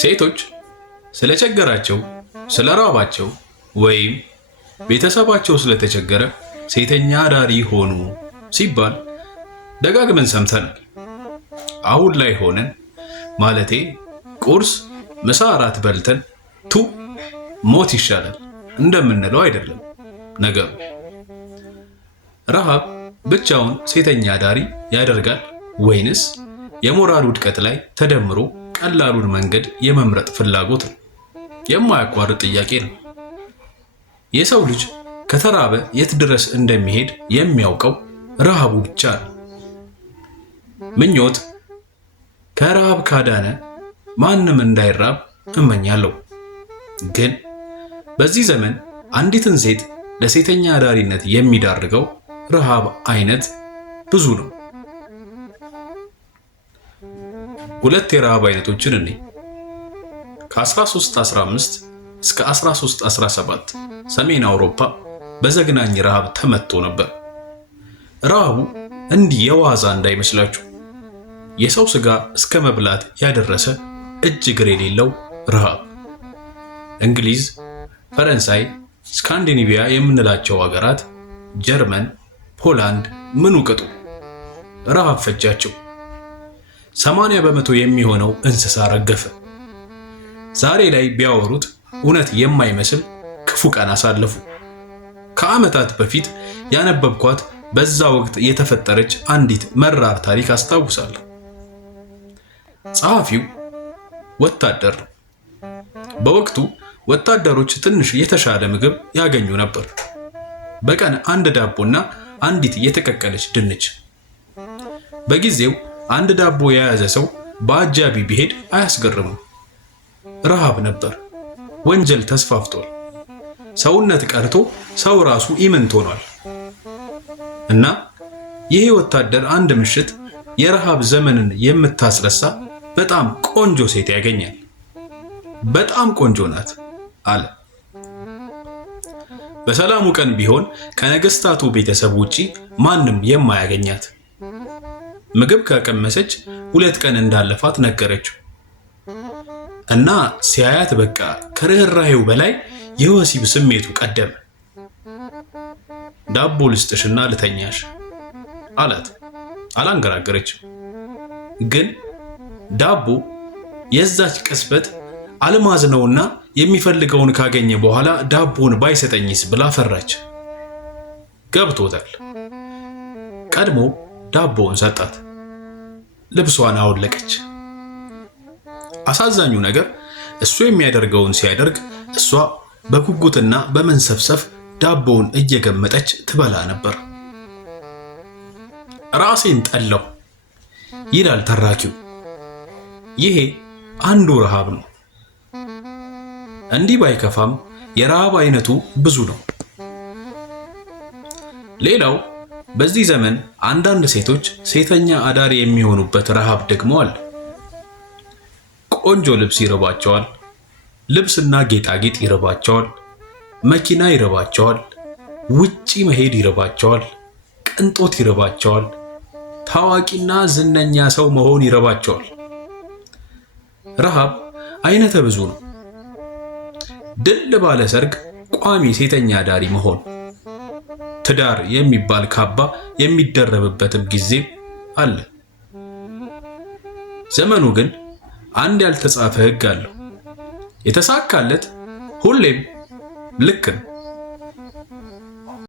ሴቶች ስለቸገራቸው፣ ስለራባቸው ወይም ቤተሰባቸው ስለተቸገረ ሴተኛ አዳሪ ሆኑ ሲባል ደጋግመን ሰምተናል። አሁን ላይ ሆነን ማለቴ ቁርስ፣ ምሳ፣ እራት በልተን ሞት ይሻላል እንደምንለው አይደለም ነገሩ። ረሃብ ብቻውን ሴተኛ አዳሪ ያደርጋል ወይንስ የሞራል ውድቀት ላይ ተደምሮ ቀላሉን መንገድ የመምረጥ ፍላጎት ነው? የማያቋርጥ ጥያቄ ነው። የሰው ልጅ ከተራበ የት ድረስ እንደሚሄድ የሚያውቀው ረሃቡ ብቻ ነው። ምኞት ከረሃብ ካዳነ ማንም እንዳይራብ እመኛለሁ። ግን በዚህ ዘመን አንዲትን ሴት ለሴተኛ አዳሪነት የሚዳርገው ረሃብ አይነት ብዙ ነው። ሁለት የረሃብ አይነቶችን እኔ ከ1315 እስከ 1317 ሰሜን አውሮፓ በዘግናኝ ረሃብ ተመቶ ነበር። ረሃቡ እንዲህ የዋዛ እንዳይመስላችሁ። የሰው ስጋ እስከ መብላት ያደረሰ እጅ እግር የሌለው ረሃብ። እንግሊዝ፣ ፈረንሳይ፣ ስካንዲኔቪያ የምንላቸው ሀገራት፣ ጀርመን፣ ፖላንድ ምኑ ቅጡ ረሃብ ፈጃቸው። 80 በመቶ የሚሆነው እንስሳ ረገፈ። ዛሬ ላይ ቢያወሩት እውነት የማይመስል ክፉ ቀን አሳለፉ። ከዓመታት በፊት ያነበብኳት በዛ ወቅት የተፈጠረች አንዲት መራር ታሪክ አስታውሳለሁ። ጸሐፊው ወታደር ነው። በወቅቱ ወታደሮች ትንሽ የተሻለ ምግብ ያገኙ ነበር። በቀን አንድ ዳቦና አንዲት የተቀቀለች ድንች። በጊዜው አንድ ዳቦ የያዘ ሰው በአጃቢ ቢሄድ አያስገርምም። ረሃብ ነበር። ወንጀል ተስፋፍቷል። ሰውነት ቀርቶ ሰው ራሱ ኢምንት ሆኗል። እና ይሄ ወታደር አንድ ምሽት የረሃብ ዘመንን የምታስረሳ በጣም ቆንጆ ሴት ያገኛል። በጣም ቆንጆ ናት አለ። በሰላሙ ቀን ቢሆን ከነገስታቱ ቤተሰብ ውጪ ማንም የማያገኛት። ምግብ ከቀመሰች 2 ቀን እንዳለፋት ነገረችው። እና ሲያያት በቃ ከርህራሄው በላይ የወሲብ ስሜቱ ቀደመ። ዳቦ ልስጥሽና ልተኛሽ አላት። አላንገራገረችም። ግን ዳቦ የዛች ቅስበት አልማዝ ነውና የሚፈልገውን ካገኘ በኋላ ዳቦን ባይሰጠኝስ ብላ ፈራች። ገብቶታል። ቀድሞ ዳቦውን ሰጣት። ልብሷን አወለቀች። አሳዛኙ ነገር እሱ የሚያደርገውን ሲያደርግ እሷ በጉጉትና በመንሰፍሰፍ ዳቦውን እየገመጠች ትበላ ነበር። ራሴን ጠላው ይላል ተራኪው። ይሄ አንዱ ረሃብ ነው። እንዲህ ባይከፋም የረሃብ አይነቱ ብዙ ነው። ሌላው በዚህ ዘመን አንዳንድ ሴቶች ሴተኛ አዳሪ የሚሆኑበት ረሃብ ደግሞ አለ። ቆንጆ ልብስ ይርባቸዋል። ልብስና ጌጣጌጥ ይርባቸዋል። መኪና ይርባቸዋል። ውጪ መሄድ ይርባቸዋል። ቅንጦት ይርባቸዋል። ታዋቂና ዝነኛ ሰው መሆን ይርባቸዋል። ረሃብ አይነተ ብዙ ነው። ድል ባለ ሰርግ ቋሚ ሴተኛ አዳሪ መሆን፣ ትዳር የሚባል ካባ የሚደረብበትም ጊዜ አለ። ዘመኑ ግን አንድ ያልተጻፈ ሕግ አለው። የተሳካለት ሁሌም ልክ ነው።